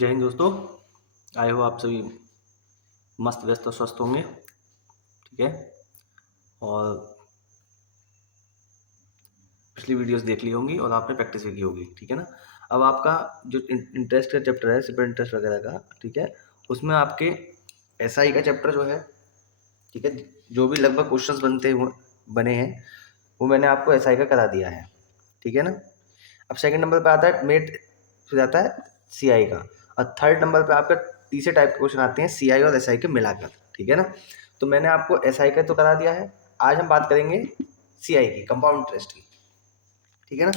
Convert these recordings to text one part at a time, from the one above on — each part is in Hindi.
जय हिंद दोस्तों। आए हो आप सभी मस्त व्यस्त और स्वस्थ होंगे। ठीक है। और पिछली वीडियोस देख ली होंगी और आपने प्रैक्टिस भी की होगी। ठीक है ना। अब आपका जो इंटरेस्ट का चैप्टर है, सिंपल इंटरेस्ट वगैरह का, ठीक है, उसमें आपके एसआई का चैप्टर जो है, ठीक है, जो भी लगभग क्वेश्चंस बने हैं वो मैंने आपको एसआई का करा दिया है। ठीक है ना। अब सेकंड नंबर पे आता है मेट, फिर आता है सीआई का, और थर्ड नंबर पे आपका तीसरे टाइप के क्वेश्चन आते हैं सीआई और एसआई के मिलाकर। ठीक है ना। तो मैंने आपको एसआई का तो करा दिया है, आज हम बात करेंगे सीआई की, कंपाउंड इंटरेस्ट की। ठीक है ना।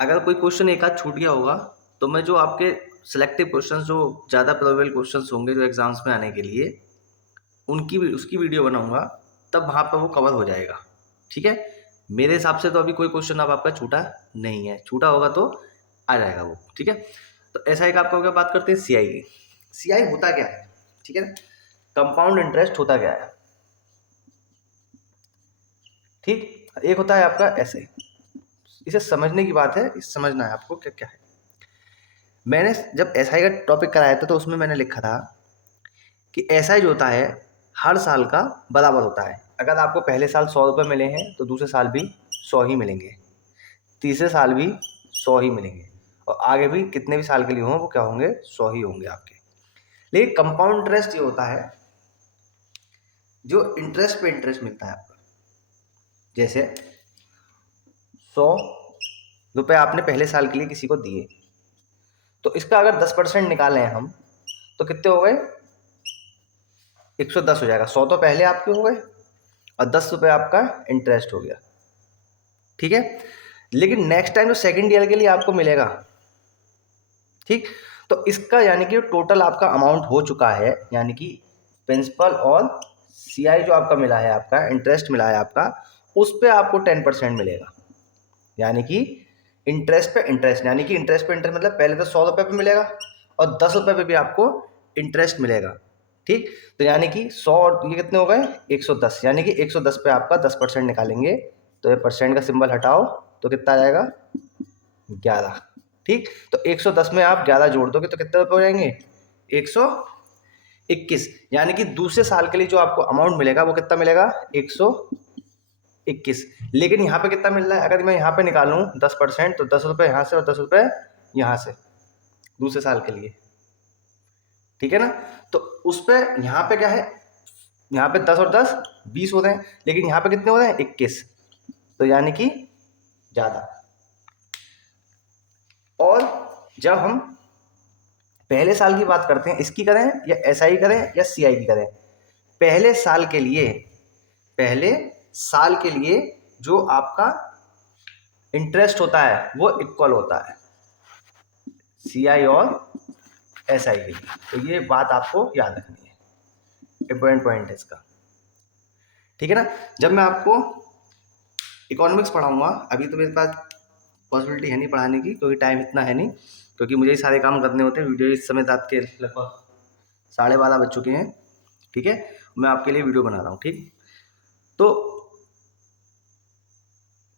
अगर कोई क्वेश्चन एक आध छूट गया होगा तो मैं जो आपके सिलेक्टिव क्वेश्चंस, जो ज़्यादा प्रोबेबल क्वेश्चंस होंगे जो एग्जाम्स में आने के लिए, उसकी वीडियो बनाऊंगा, तब वहाँ पर वो कवर हो जाएगा। ठीक है। मेरे हिसाब से तो अभी कोई क्वेश्चन अब आपका छूटा नहीं है, छूटा होगा तो आ जाएगा वो। ठीक है। तो एसआई का आपको क्या बात करते हैं, सीआई की। सीआई होता क्या है, ठीक है ना, कंपाउंड इंटरेस्ट होता क्या है। ठीक। एक होता है आपका एसआई, इसे समझने की बात है, इसे समझना है आपको क्या क्या है। मैंने जब एसआई का टॉपिक कराया था तो उसमें मैंने लिखा था कि एसआई जो होता है हर साल का बराबर होता है। अगर आपको पहले साल 100 रुपये मिले हैं तो दूसरे साल भी 100 ही मिलेंगे, तीसरे साल भी 100 ही मिलेंगे, और आगे भी कितने भी साल के लिए हों वो क्या होंगे, 100 ही होंगे आपके। लेकिन कंपाउंड इंटरेस्ट ये होता है जो इंटरेस्ट पे इंटरेस्ट मिलता है आपका। जैसे 100 रुपये आपने पहले साल के लिए किसी को दिए, तो इसका अगर 10% निकालें हम तो कितने हो गए, 110 हो जाएगा। 100 तो पहले आपके हो गए और 10 रुपये आपका इंटरेस्ट हो गया। ठीक है। लेकिन नेक्स्ट टाइम जो सेकेंड ईयर के लिए आपको मिलेगा, ठीक, तो इसका यानी कि टोटल आपका अमाउंट हो चुका है, यानी कि प्रिंसिपल और सीआई जो आपका मिला है, आपका इंटरेस्ट मिला है आपका, उस पर आपको 10% मिलेगा। यानी कि इंटरेस्ट पे इंटरेस्ट, यानी कि इंटरेस्ट पे इंटरेस्ट मतलब पहले तो 100 रुपये पे मिलेगा और 10 रुपये पे भी आपको इंटरेस्ट मिलेगा। ठीक। तो यानी कि 100 और ये कितने हो गए, 110, यानी कि 110 पे आपका 10% निकालेंगे तो ये परसेंट का सिंबल हटाओ तो कितना आ जाएगा, 11। ठीक। तो 110 में आप 11 जोड़ दोगे तो कितने रुपये हो जाएंगे, 121। यानी कि दूसरे साल के लिए जो आपको अमाउंट मिलेगा वो कितना मिलेगा, 121। लेकिन यहाँ पे कितना मिल रहा है, अगर मैं यहाँ पे निकालूँ 10%, तो 10 रुपये यहाँ से और 10 रुपये यहाँ से दूसरे साल के लिए। ठीक है ना। तो उस पर यहाँ पे क्या है, यहाँ पे 10 और 10 20 हो रहे हैं, लेकिन यहाँ पे कितने हो रहे हैं, 21। तो यानी कि ज़्यादा। और जब हम पहले साल की बात करते हैं, इसकी करें या एसआई करें या सीआई की करें, पहले साल के लिए जो आपका इंटरेस्ट होता है वो इक्वल होता है सीआई और एसआई के लिए। तो ये बात आपको याद रखनी है, इंपॉर्टेंट पॉइंट है इसका। ठीक है ना। जब मैं आपको इकोनॉमिक्स पढ़ाऊंगा, अभी तो मेरे पास पॉसिबिलिटी है नहीं पढ़ाने की क्योंकि टाइम इतना है नहीं, क्योंकि मुझे ही सारे काम करने होते हैं। वीडियो इस समय रात के लगभग 12:30 बज चुके हैं। ठीक है। मैं आपके लिए वीडियो बना रहा हूँ। ठीक। तो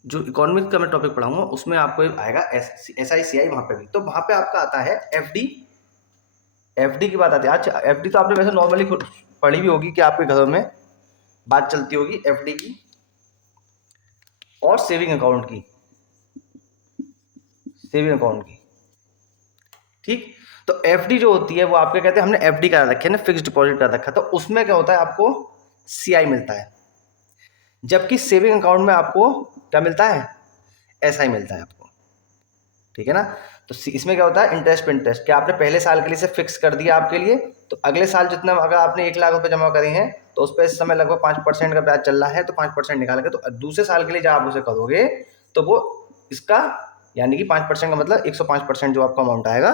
जो इकोनॉमिक्स का मैं टॉपिक पढ़ाऊंगा उसमें आपको आएगा एसआई सीआई, वहाँ पे भी, तो वहाँ पे आपका आता है एफडी। एफडी की बात आती है। अच्छा, एफडी तो आपने वैसे नॉर्मली पढ़ी भी होगी कि आपके घरों में बात चलती होगी एफडी की और सेविंग अकाउंट की। ठीक। तो एफडी जो होती है वो आपके कहते हैं, हमने एफडी करा रखी है ना, फिक्स डिपॉजिट करा रखा है, तो उसमें क्या होता है, आपको सीआई मिलता है, जबकि सेविंग अकाउंट में आपको क्या मिलता है, एसआई मिलता है आपको। ठीक है ना। तो इसमें क्या होता है, इंटरेस्ट पे इंटरेस्ट, क्या आपने पहले साल के लिए से फिक्स कर दिया आपके लिए, तो अगले साल जितना, अगर आपने 1,00,000 रुपये जमा करे हैं तो उस पर इस समय लगभग 5% का ब्याज चल रहा है, तो 5% निकाल के, तो दूसरे साल के लिए जब आप उसे करोगे तो वो इसका यानी कि 5% का मतलब 105% जो आपका अमाउंट आएगा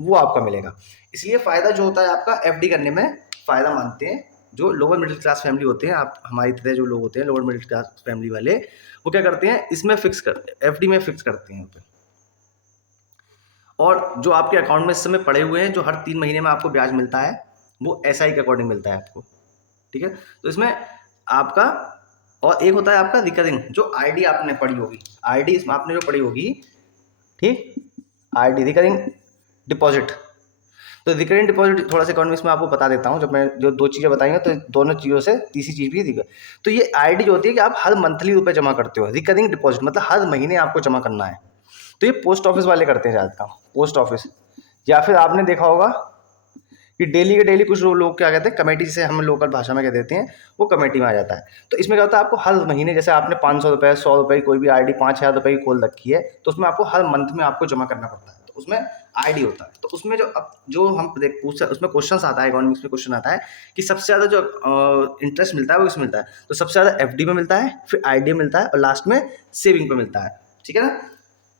वो आपका मिलेगा। इसलिए फ़ायदा जो होता है आपका एफडी करने में फ़ायदा मानते हैं जो लोअर मिडिल क्लास फैमिली होते हैं। आप हमारी तरह जो लोग होते हैं लोअर मिडिल क्लास फैमिली वाले, वो क्या करते हैं, इसमें फिक्स कर, एफडी में फिक्स करते हैं। और जो आपके अकाउंट में इस समय पड़े हुए हैं, जो हर 3 महीने में आपको ब्याज मिलता है, वो एसआई के अकॉर्डिंग मिलता है आपको। ठीक है। तो इसमें आपका, और एक होता है आपका रिकरिंग, जो आईडी आपने पढ़ी होगी, आईडी इसमें आपने जो पढ़ी होगी, ठीक, आईडी रिकरिंग डिपॉजिट, तो रिकरिंग डिपॉजिट थोड़ा सा इकोनॉमिक्स में आपको बता देता हूँ, जब मैं जो 2 चीज़ें बताई हैं तो दोनों चीज़ों से तीसरी चीज़ भी दिखा। तो ये आईडी जो होती है कि आप हर मंथली रुपये जमा करते हो, रिकरिंग डिपॉजिट मतलब हर महीने आपको जमा करना है। तो ये पोस्ट ऑफिस वाले करते हैं ज़्यादा काम, पोस्ट ऑफिस, या फिर आपने देखा होगा कि डेली के डेली कुछ लोग क्या कहते हैं कमेटी, जिसे हम लोकल भाषा में कह देते हैं, वो कमेटी में आ जाता है। तो इसमें क्या होता है, आपको हर महीने जैसे आपने 500 रुपये 100 रुपये कोई भी आईडी 5,000 रुपये की खोल रखी है, तो उसमें आपको हर मंथ में आपको जमा करना पड़ता है। तो उसमें आईडी होता है। तो उसमें जो हम पूछ उसमें क्वेश्चन आता है, इकोनॉमिक्स में क्वेश्चन आता है कि सबसे ज़्यादा जो इंटरेस्ट मिलता है वो किसमें मिलता है, तो सबसे ज़्यादा एफडी में मिलता है, फिर आईडी में मिलता है, और लास्ट में सेविंग पे मिलता है। ठीक है ना।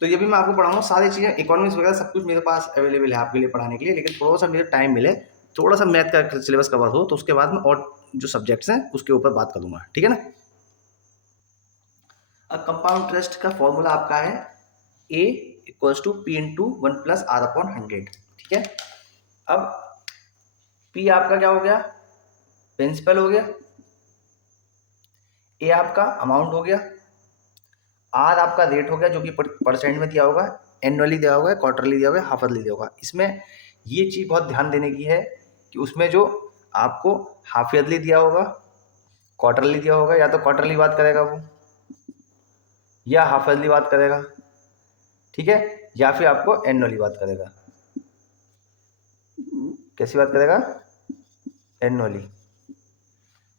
तो ये भी मैं आपको पढ़ाऊंगा, सारी चीज़ें इकोनॉमिक्स वगैरह सब कुछ मेरे पास अवेलेबल है आपके लिए पढ़ाने के लिए, लेकिन थोड़ा सा मुझे टाइम मिले, थोड़ा सा मैथ का सिलेबस कवर हो, तो उसके बाद में और जो सब्जेक्ट्स हैं उसके ऊपर बात करूंगा। ठीक है ना। अब कंपाउंड इंटरेस्ट का फॉर्मूला आपका है A equals to P into 1+R/100। ठीक है। अब P आपका क्या हो गया, प्रिंसिपल हो गया, A आपका अमाउंट हो गया, R आपका रेट हो गया जो कि परसेंट में दिया होगा, एनुअली दिया होगा, क्वार्टरली दिया होगा, हाफ ईयरली दिया होगा। इसमें ये चीज़ बहुत ध्यान देने की है कि उसमें जो आपको हाफ ईयरली दिया होगा, क्वार्टरली दिया होगा, या तो क्वार्टरली बात करेगा वो, या हाफ ईयरली बात करेगा, ठीक है, या फिर आपको एनुअली बात करेगा। कैसी बात करेगा, एनुअली,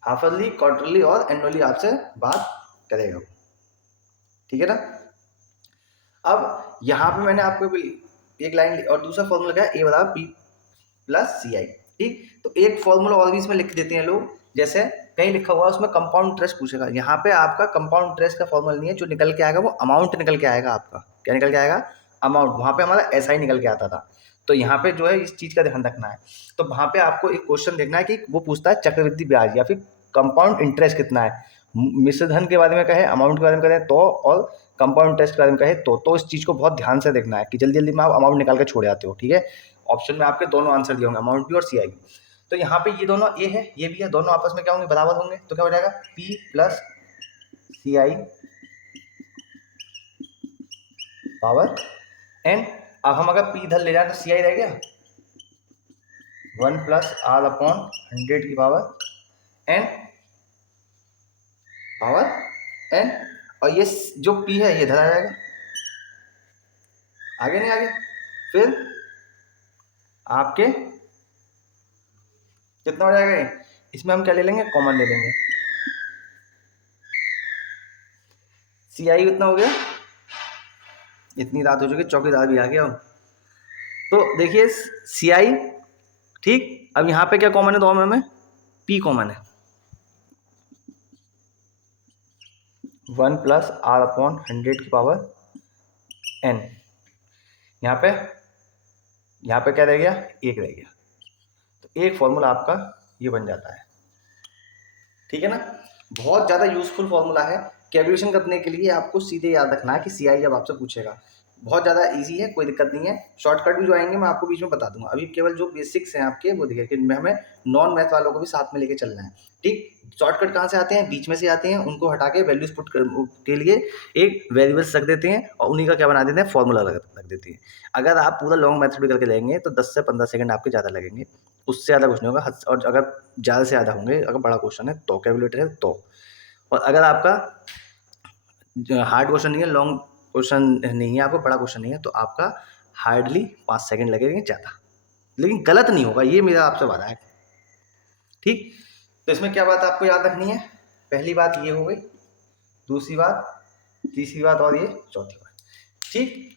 हाफ ईयरली, क्वार्टरली और एनुअली आपसे बात करेगा। ठीक है ना। अब यहाँ पे मैंने आपको एक लाइन और दूसरा फॉर्मूला क्या है, A बराबर P प्लस CI। ठीक। तो एक फॉर्मूला और भी इसमें लिख देते हैं लोग, जैसे कहीं लिखा हुआ उसमें कंपाउंड इंटरेस्ट पूछेगा, यहाँ पे आपका कंपाउंड इंटरेस्ट का फॉर्मूला नहीं है, जो निकल के आएगा वो अमाउंट निकल के आएगा आपका। क्या निकल के आएगा, अमाउंट। वहाँ पे हमारा ऐसा ही निकल के आता था। तो यहाँ पे जो है इस चीज़ का ध्यान रखना है। तो वहाँ पे आपको एक क्वेश्चन देखना है कि वो पूछता है चक्रवृद्धि ब्याज या फिर कंपाउंड इंटरेस्ट कितना है, मिश्र धन के बारे में कहे, अमाउंट के बारे में कहें तो, और कंपाउंड इंटरेस्ट के बारे में कहे तो इस चीज़ को बहुत ध्यान से देखना है कि जल्दी जल्दी में आप अमाउंट निकाल के छोड़ जाते हो। ठीक है। ऑप्शन में आपके दोनों आंसर दिए होंगे, अमाउंट भी और CI भी। तो यहाँ पे ये दोनों A है, ये भी है, दोनों आपस में क्या होंगे, बराबर होंगे। तो क्या हो जाएगा, P plus CI power N। अब हम अगर P इधर ले जाए तो CI रह गया 1+R/100 की पावर N, और ये जो P है ये इधर आ जाएगा, आगे नहीं आगे। फिर आपके कितना हो जाएगा, इसमें हम क्या ले लेंगे, कॉमन ले लेंगे। CI कितना हो गया, इतनी रात हो चुकी, चौकीदार भी आ गया। तो देखिए CI, ठीक। अब यहाँ पे क्या कॉमन है, दोनों में P कॉमन है, 1+R/100 की पावर N। यहाँ पे क्या रह गया, 1 रह गया। तो एक फॉर्मूला आपका ये बन जाता है। ठीक है ना। बहुत ज़्यादा यूजफुल फॉर्मूला है, कैलकुलेशन करने के लिए आपको सीधे याद रखना है कि CI जब आपसे पूछेगा, बहुत ज़्यादा इजी है, कोई दिक्कत नहीं है। शॉर्टकट भी जो आएंगे मैं आपको बीच में बता दूंगा, अभी केवल जो बेसिक्स हैं आपके वो देखिए कि हमें नॉन मैथ वालों को भी साथ में लेके चलना है। ठीक। शॉर्टकट कहाँ से आते हैं, बीच में से आते हैं, उनको हटा के वैल्यूज पुट के लिए एक वेरिएबल्स रख देते हैं और उन्हीं का क्या बना देते हैं, फॉर्मूला रख देते हैं। अगर आप पूरा लॉन्ग मेथड भी करके लेंगे तो 10 से 15 सेकंड आपके ज़्यादा लगेंगे, उससे ज़्यादा कुछ नहीं होगा। और अगर ज़्यादा से ज़्यादा होंगे, अगर बड़ा क्वेश्चन है तो, कैलकुलेटर है तो, और अगर आपका हार्ड क्वेश्चन नहीं है, लॉन्ग क्वेश्चन नहीं है, आपको बड़ा क्वेश्चन नहीं है, तो आपका हार्डली 5 सेकंड लगेंगे ज़्यादा, लेकिन गलत नहीं होगा, ये मेरा आपसे वादा है। ठीक। तो इसमें क्या बात आपको याद रखनी है, पहली बात ये हो गई, दूसरी बात, तीसरी बात और ये चौथी बात। ठीक।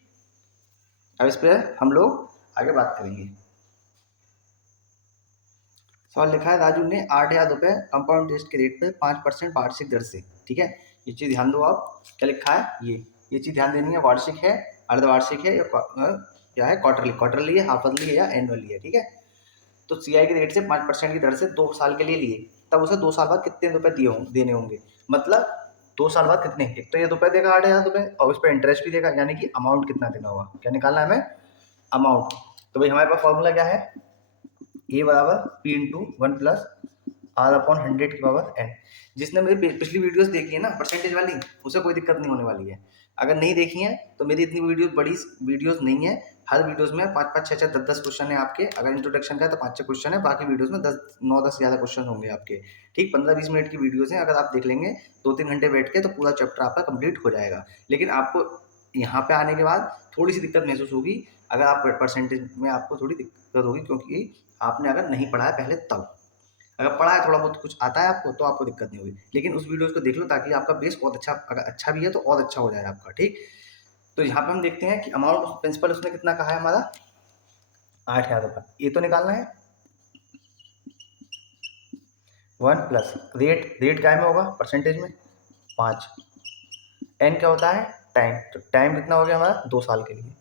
अब इस पर हम लोग आगे बात करेंगे। सवाल लिखा है, राजू ने 8,000 रुपये कंपाउंड इंटरेस्ट के रेट पे 5% वार्षिक दर से। ठीक है। ये चीज़ ध्यान दो आप, क्या लिखा है, ये चीज़ ध्यान देनी है, वार्षिक है, अर्धवार्षिक है, या क्या है, क्वार्टरली है, हाफ ईयरली है, या एनुअली है। ठीक है। तो CI के रेट से 5% की दर से 2 साल के लिए लिए, तब उसे 2 साल बाद कितने रुपए देने होंगे, मतलब 2 साल बाद कितने, एक तो ये रुपए देगा 8,000 रुपये, और उस पर इंटरेस्ट भी देगा, यानी कि अमाउंट कितना देना होगा, क्या निकालना है हमें, अमाउंट। तो भाई हमारे पास फॉर्मूला क्या है, A बराबर P इंटू 1+R/100 की पावर N। जिसने मेरी पिछली वीडियोस देखी है ना परसेंटेज वाली, उसे कोई दिक्कत नहीं होने वाली है। अगर नहीं देखी है तो मेरी इतनी बड़ी वीडियोस नहीं है, हर वीडियोस में 5-5, 6-6, 10-10 क्वेश्चन है आपके। अगर इंट्रोडक्शन का है तो 5-6 क्वेश्चन है, बाकी वीडियोस में 9-10 ज़्यादा क्वेश्चन होंगे आपके। ठीक, 15-20 मिनट की वीडियोस हैं, अगर आप देख लेंगे 2-3 घंटे बैठ के तो पूरा चैप्टर आपका कंप्लीट हो जाएगा। लेकिन आपको यहाँ पे आने के बाद थोड़ी सी दिक्कत महसूस होगी, अगर आप परसेंटेज में आपको थोड़ी दिक्कत होगी, क्योंकि आपने अगर नहीं पढ़ा है पहले तब। अगर पढ़ा है, थोड़ा बहुत कुछ आता है आपको, तो आपको दिक्कत नहीं होगी। लेकिन उस वीडियोस को देख लो ताकि आपका बेस बहुत अच्छा, अगर अच्छा भी है तो और अच्छा हो जाए आपका। ठीक, तो यहाँ पे हम देखते हैं कि अमाउंट ऑफ प्रिंसिपल उसने कितना कहा है हमारा, 8,000 रुपये। ये तो निकालना है 1 प्लस रेट, रेट क्या में होगा परसेंटेज में 5, एन क्या होता है टाइम, तो टाइम कितना हो गया हमारा 2 साल के लिए।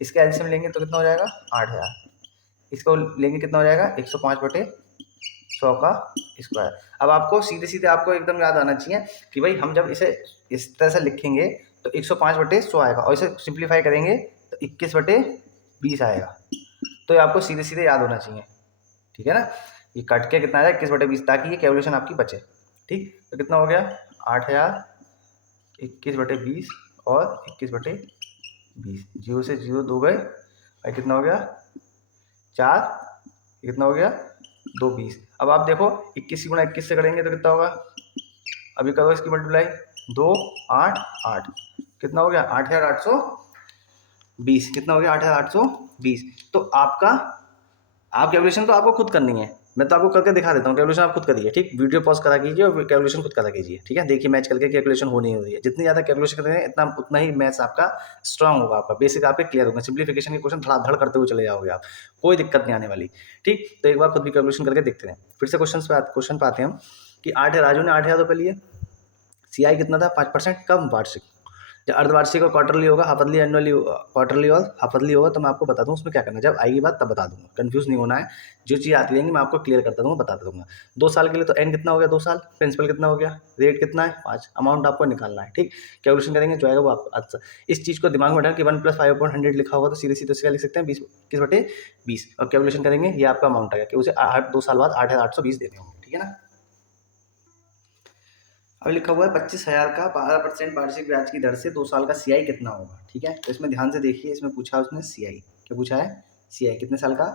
इसका एलसीएम लेंगे तो कितना हो जाएगा 8,000, इसको लेंगे कितना हो जाएगा 105/100 का स्क्वायर। अब आपको सीधे सीधे आपको एकदम याद आना चाहिए कि भाई हम जब इसे इस तरह से लिखेंगे तो 105/100 आएगा, और इसे सिंप्लीफाई करेंगे तो 21/20 आएगा। तो ये आपको सीधे सीधे याद होना चाहिए, ठीक है ना। ये कट के कितना आ जाए 21/20, ताकि ये कैलकुलेशन आपकी बचे। ठीक, तो कितना हो गया 8,000, 21/20 और 21/20, 0 से 0 2 गए, और कितना हो गया 4, कितना हो गया 2 20। अब आप देखो 21 गुणा 21 से करेंगे तो कितना होगा, अभी करो इसकी मल्टीप्लाई, 2 8 8, कितना हो गया 8,820, कितना हो गया 8,820। तो आपका, आप कैलकुलेशन तो आपको खुद करनी है, मैं तो आपको करके दिखा देता हूँ, कैलकुलेशन आप खुद करिए। ठीक, वीडियो पॉज करा कीजिए और कैलकुलेशन खुद करा कीजिए। ठीक है, देखिए मैच करके कैलकुलेशन हो नहीं हो रही है। जितनी ज़्यादा कैलकुलेशन करेंगे इतना उतना ही मैथ्स आपका स्ट्रांग होगा, आपका बेसिक आपके क्लियर होगा। सिंप्लीफिकेशन के क्वेश्चन धड़ाधड़ करते हुए चले जाओगे आप, कोई दिक्कत नहीं आने वाली। ठीक, तो एक बार खुद भी कैलकुलेशन करके देखते हैं। फिर से क्वेश्चन पे आते हैं हम कि राजू ने 8,000 रुपये लिए, CI कितना था 5%, कम वार्षिक। जब अर्धवार्षिक और क्वार्टरली होगा, हाफरली एनुअली, क्वार्टरली और हाफरली होगा, तो मैं आपको बता दूँ उसमें क्या करना है। जब आएगी बात तब बता दूंगा, कंफ्यूज नहीं होना है। जो चीज़ आती रहेंगी मैं आपको क्लियर करता दूंगा, बताता दूंगा। 2 साल के लिए तो एन कितना हो गया 2 साल, प्रिंसिपल कितना हो गया, रेट कितना है 5, अमाउंट आपको निकालना है। ठीक, कैलकुलेशन करेंगे जो आएगा वो आप। अच्छा, इस चीज़ को दिमाग में डाल कि 1 + 5/100 लिखा होगा, तो सीधे सीधे उसका लिख सकते हैं 21/20, और कैलकुलेशन करेंगे ये आपका अमाउंट आएगा कि उसे 2 साल बाद 8,820 देने होंगे। ठीक है ना। अब लिखा हुआ है 25,000 का 12% वार्षिक ब्याज की दर से 2 साल का CI कितना होगा। ठीक है, तो इसमें ध्यान से देखिए, इसमें पूछा उसने CI, क्या पूछा है CI कितने साल का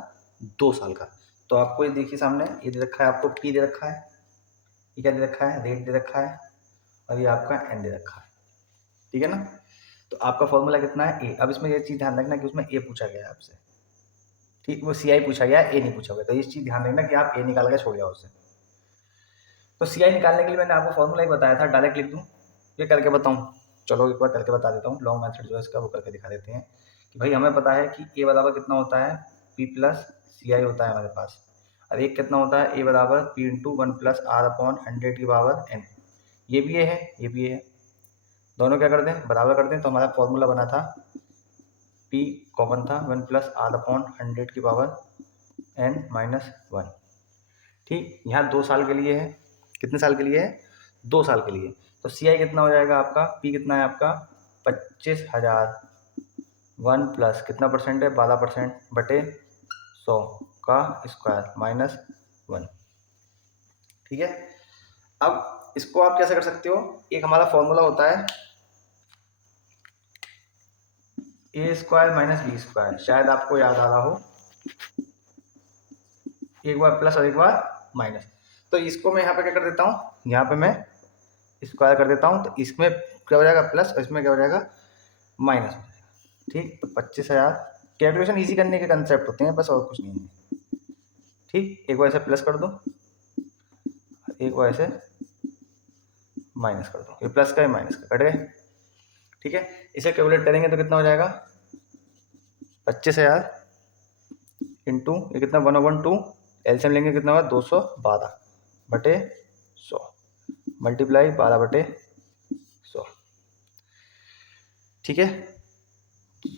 2 साल का। तो आपको ये देखिए सामने ये दे रखा है, आपको P दे रखा है, ये क्या दे रखा है रेट दे रखा है, और ये आपका N दे रखा है। ठीक है ना, तो आपका फॉर्मूला कितना है A। अब इसमें ये चीज़ ध्यान रखना कि उसमें A पूछा गया है आपसे, ठीक, वो CI पूछा गया है, A नहीं पूछा गया। तो ये चीज़ ध्यान रखना कि आप A निकाल के छोड़ जाओ उसे। तो CI निकालने के लिए मैंने आपको फॉर्मूला ही बताया था, डायरेक्ट लिख दूँ, ये करके बताऊँ। चलो एक बार करके बता देता हूँ, लॉन्ग मेथड जो है इसका वो करके दिखा देते हैं कि भाई हमें पता है कि A बराबर कितना होता है P + CI होता है हमारे पास, और एक कितना होता है A बराबर P × 1 + R/100 की पावर n। ये भी A है, ये भी A है, दोनों क्या कर दें बराबर कर दें। तो हमारा फॉर्मूला बना था, P कॉमन था 1 + R/100 की पावर n-1। ठीक, यहाँ 2 साल के लिए है, कितने साल के लिए है 2 साल के लिए। तो CI कितना हो जाएगा आपका, P कितना है आपका 25,000, 1 प्लस कितना परसेंट है 12%/100 का स्क्वायर -1। ठीक है, अब इसको आप कैसे कर सकते हो, एक हमारा फॉर्मूला होता है A² - B², शायद आपको याद आ रहा हो, एक बार प्लस और एक बार माइनस। तो इसको मैं यहाँ पे क्या कर देता हूँ, यहाँ पे मैं स्क्वायर कर देता हूँ, तो इसमें क्या हो जाएगा प्लस और इसमें क्या हो जाएगा माइनस हो जाएगा। ठीक, तो 25,000, कैलकुलेशन इजी करने के कंसेप्ट होते हैं बस, और कुछ नहीं है। ठीक, एक बार ऐसे प्लस कर दो, एक बार ऐसे माइनस कर दो, ये प्लस का ये माइनस का कट गए। ठीक है, इसे कैलकुलेट करेंगे तो कितना हो जाएगा 25,000 इंटू ये कितना 1/2, एलसीएम लेंगे कितना होगा 212/100 मल्टीप्लाई 12/100। ठीक है,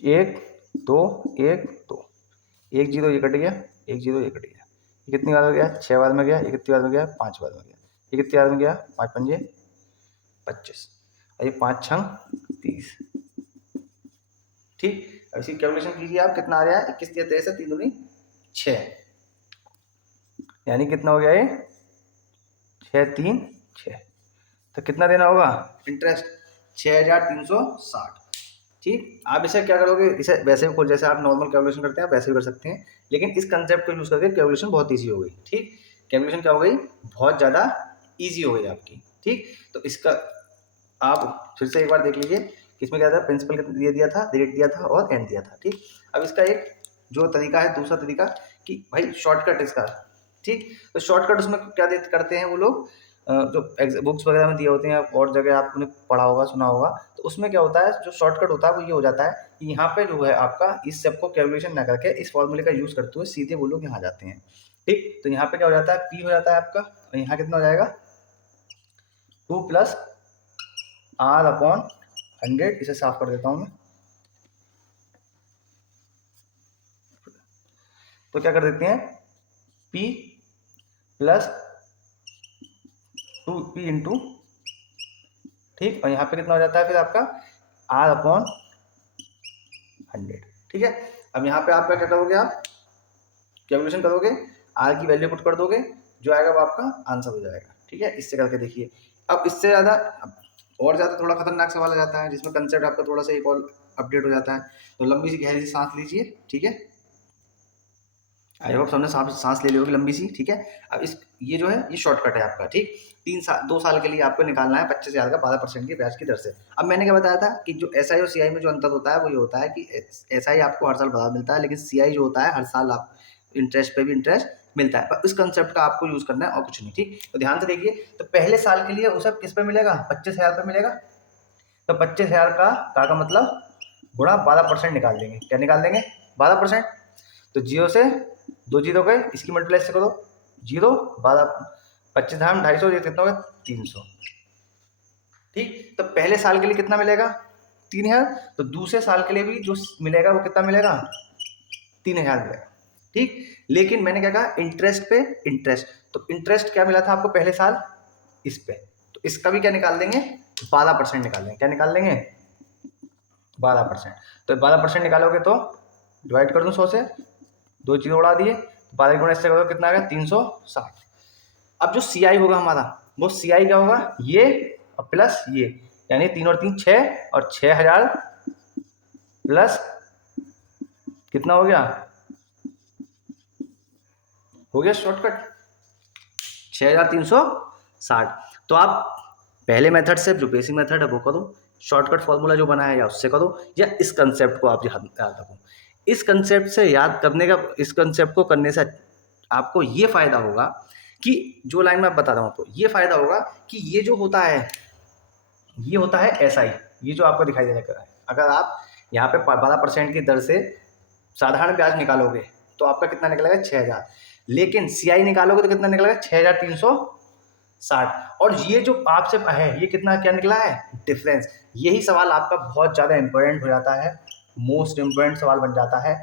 1 2 1 2, 1 0 ये कट गया, 1 0 ये कट गया, ये कितनी बार हो गया 6 बार में गया, ये कितनी बार में गया 5 बार में गया, ये कितनी बार में गया 5 पंजे 25, और ये 5 छंग 30। ठीक, अब इसकी कैलकुलेशन कीजिए आप, कितना आ रहा है 21 × 23 3 दूनी 6, यानी कितना हो गया ये 6 3 6। तो कितना देना होगा इंटरेस्ट 6,360। ठीक। आप इसे क्या करोगे, इसे वैसे भी जैसे आप नॉर्मल कैलकुलेशन करते हैं आप वैसे भी कर सकते हैं, लेकिन इस कंसेप्ट को यूज़ करके कैलकुलेशन बहुत ईजी हो गई। ठीक, कैलकुलेशन क्या हो गई, बहुत ज़्यादा ईजी हो गई आपकी। ठीक, तो इसका आप फिर से एक बार देख लीजिए कि इसमें क्या था, प्रिंसिपल ये दिया था, रेट दिया था और एंड दिया था। ठीक, अब इसका एक जो तरीका है, दूसरा तरीका कि भाई शॉर्टकट इसका। ठीक, तो शॉर्टकट उसमें क्या करते हैं वो लोग, जो बुक्स वगैरह में दिए होते हैं और जगह आपने पढ़ा होगा सुना होगा, तो उसमें क्या होता है, जो शॉर्टकट होता है वो ये हो जाता है कि यहाँ पे जो है आपका इस सब को कैलकुलेशन ना करके इस फॉर्मूले का यूज़ करते हुए सीधे वो लोग यहाँ जाते हैं। ठीक, तो यहाँ पे क्या हो जाता है, पी हो जाता है आपका, और यहाँ कितना हो जाएगा 2 प्लस आर अपॉन 100। इसे साफ कर देता हूँ मैं। तो क्या कर देते हैं, P प्लस 2P इंटू, ठीक, और यहाँ पे कितना हो जाता है फिर आपका R अपॉन 100। ठीक है, अब यहाँ पे आपका क्या करोगे, आप कैलकुलेशन करोगे, R की वैल्यू पुट कर दोगे, जो आएगा वो आपका आंसर हो जाएगा। ठीक है, इससे करके देखिए। अब इससे ज़्यादा और ज़्यादा थोड़ा खतरनाक सवाल आ जाता है, जिसमें कंसेप्ट आपका थोड़ा सा एक और अपडेट हो जाता है। तो लंबी सी गहरी सी सांस लीजिए। ठीक है, आई होप सबने सांस ले ली होगी लंबी सी। ठीक है, अब इस ये जो है ये शॉर्टकट है आपका। ठीक, 2 साल के लिए आपको निकालना है 25,000 का 12% की ब्याज की दर से। अब मैंने क्या बताया था कि जो एसआई और सीआई में जो अंतर होता है वो ये होता है कि एसआई आपको हर साल बड़ा मिलता है, लेकिन सीआई जो होता है हर साल आप इंटरेस्ट पे भी इंटरेस्ट मिलता है। पर इस कंसेप्ट का आपको यूज करना है और कुछ नहीं। ठीक, तो ध्यान से देखिए, तो पहले साल के लिए उसे किस पे मिलेगा, 25,000 पे मिलेगा। तो 25,000 का मतलब गुणा 12% निकाल देंगे। क्या निकाल देंगे, 12%। तो 0 से 2 जीरो गए, इसकी मल्टीप्लाई से करो, 0 12 25 धाम 250, ये कितना होगा 300। ठीक, तो पहले साल के लिए कितना मिलेगा 3000। तो दूसरे साल के लिए भी जो मिलेगा वो कितना मिलेगा 3000 मिलेगा। ठीक, लेकिन मैंने क्या कहा, इंटरेस्ट पे इंटरेस्ट। तो इंटरेस्ट क्या मिला था आपको पहले साल, इस पे, तो इसका भी क्या निकाल देंगे 12% निकाल देंगे। क्या निकाल देंगे 12%। तो 12% निकालोगे तो डिवाइड कर दूं 100 से, 2 जीरो उड़ा दिए, 12 गुणा इससे करोगे कितना आ गया 360। अब जो सी आई होगा हमारा, वो सी आई क्या होगा, ये और प्लस ये, यानी 3 और 3 6, और 6000 प्लस कितना हो गया शॉर्टकट 6360। तो आप पहले मेथड से, जो बेसिक मेथड है वो करो, शॉर्टकट फॉर्मूला जो बनाया या उससे करो, या इस कंसेप्ट को आप याद रखो। इस कंसेप्ट से याद करने का, इस कंसेप्ट को करने से आपको ये फायदा होगा कि जो लाइन में बता रहा हूँ आपको, ये फायदा होगा कि ये जो होता है, ये होता है एसआई, ये जो आपको दिखाई देने का है। अगर आप यहाँ पे 12% की दर से साधारण ब्याज निकालोगे तो आपका कितना निकलेगा 6000, लेकिन सीआई निकालोगे तो कितना निकलेगा 6360। और ये जो आपसे है ये कितना क्या निकला है डिफरेंस। यही सवाल आपका बहुत ज़्यादा इंपॉर्टेंट हो जाता है, मोस्ट इंपॉर्टेंट सवाल बन जाता है।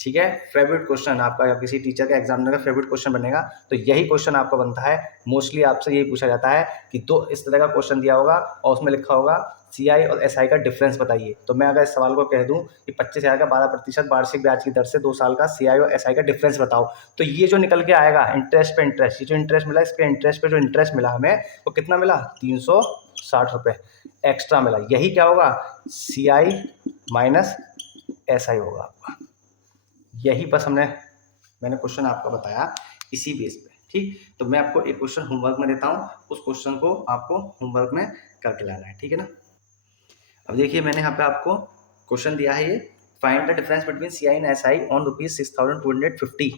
ठीक है, फेवरेट क्वेश्चन आपका, या किसी टीचर का एग्जामिनर का फेवरेट क्वेश्चन बनेगा, तो यही क्वेश्चन आपका बनता है। मोस्टली आपसे यही पूछा जाता है कि दो इस तरह का क्वेश्चन दिया होगा और उसमें लिखा होगा सीआई और एसआई का डिफरेंस बताइए। तो मैं अगर इस सवाल को कह दूं कि 25,000 का 12% वार्षिक ब्याज की दर से 2 साल का सीआई और एसआई का डिफरेंस बताओ, तो ये जो निकल के आएगा इंटरेस्ट पे इंटरेस्ट, ये जो इंटरेस्ट मिला, इसके इंटरेस्ट पे जो इंटरेस्ट मिला हमें वो कितना मिला 360 रुपये एक्स्ट्रा मिला। यही क्या होगा सीआई माइनस एसआई होगा आपका। यही बस मैंने क्वेश्चन आपको बताया इसी बेस पे। ठीक, तो मैं आपको एक क्वेश्चन होमवर्क में देता हूँ, उस क्वेश्चन को आपको होमवर्क में करके लाना है। ठीक है ना। अब देखिए मैंने यहाँ पे आपको क्वेश्चन दिया है, ये find the difference between C I and S I on ₹6,250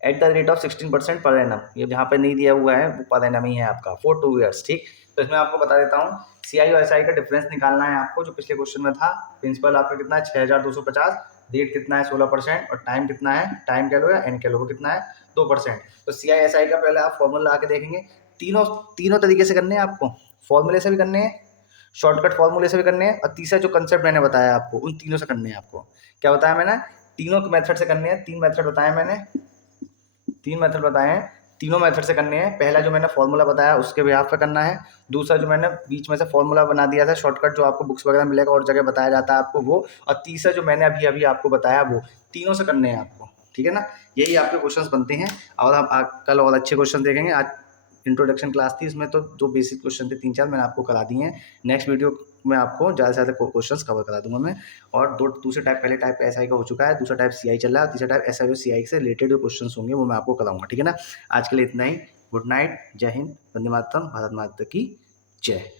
at the rate of 16% per annum. ये जहाँ पे नहीं दिया हुआ है वो पर एनम ही है आपका फॉर 2 ईयर्स। ठीक, तो इसमें आपको बता देता हूँ, सी आई और एस आई का डिफरेंस निकालना है आपको, जो पिछले क्वेश्चन में था। प्रिंसिपल आपका कितना है 6250, रेट कितना है 16%, और टाइम कितना है, टाइम कह लो या एन कह लो, वो कितना है 2%। तो सी आई एस आई का पहले आप फॉर्मूला ला के देखेंगे। तीनों तरीके से करने हैं आपको, फॉर्मूले से भी करने हैं, शॉर्टकट फॉर्मूले से भी करने हैं, और तीसरा जो कंसेप्ट मैंने बताया आपको उन तीनों से करने हैं आपको। क्या बताया मैंने, तीनों मेथड से करने हैं। 3 मेथड बताए मैंने, 3 मेथड बताए हैं, तीनों मेथड से करने हैं। पहला जो मैंने फॉर्मूला बताया उसके बिहाफ पे करना है। दूसरा जो मैंने बीच में से फॉर्मूला बना दिया था शॉर्टकट, जो आपको बुक्स वगैरह मिलेगा और जगह बताया जाता है आपको, वो। और तीसरा जो मैंने अभी अभी आपको बताया, वो तीनों से करने हैं आपको। ठीक है ना, यही आपके क्वेश्चंस बनते हैं। और हम कल और अच्छे क्वेश्चन देखेंगे। आज इंट्रोडक्शन क्लास थी, इसमें तो जो बेसिक क्वेश्चन थे 3-4 मैंने आपको करा दिए हैं। नेक्स्ट वीडियो मैं आपको ज़्यादा से ज़्यादा क्वेश्चंस कवर करा दूँगा मैं। और दूसरे टाइप, पहले टाइप एसआई का हो चुका है, दूसरा टाइप सीआई चल रहा है, तीसरा टाइप एसआई और सीआई से रिलेटेड जो क्वेश्चंस होंगे वो मैं आपको कराऊँगा, ठीक है ना? आज के लिए इतना ही। गुड नाइट, जय हिंद, वंदे मातरम, भारत माता की जय।